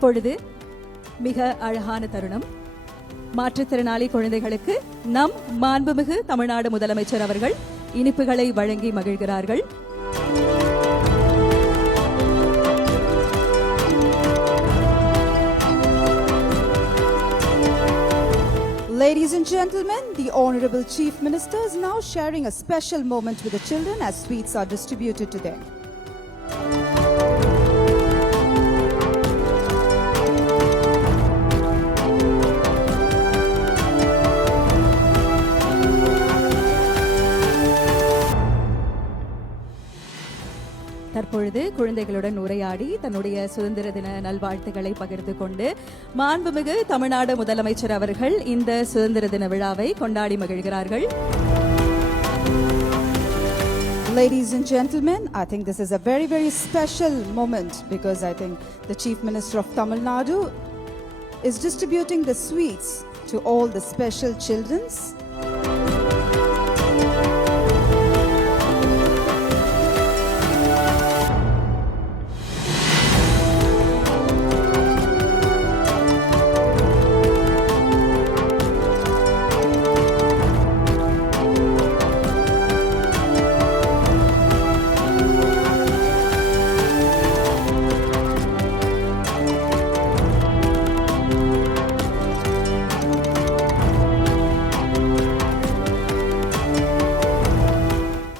இப்பொழுது மிக அழகான தருணம். மாற்றுத்திறனாளி குழந்தைகளுக்கு நம் மாண்புமிகு தமிழ்நாடு முதலமைச்சர் அவர்கள் இனிப்புகளை வழங்கி மகிழ்கிறார்கள். Ladies and gentlemen, the Honorable Chief Minister is now sharing a special moment with the children as sweets are distributed to them. தற்பொழுது குழந்தைகளுடன் உரையாடி தன்னுடைய சுதந்திர தின நல்வாழ்த்துக்களை பகிர்ந்து கொண்டு மாண்புமிகு தமிழ்நாடு முதலமைச்சர் அவர்கள் இந்த சுதந்திர தின விழாவை கொண்டாடி மகிழ்கிறார்கள். Ladies and gentlemen, I think this is a very, very special moment because I think the Chief Minister of Tamil Nadu is distributing the sweets to all the special children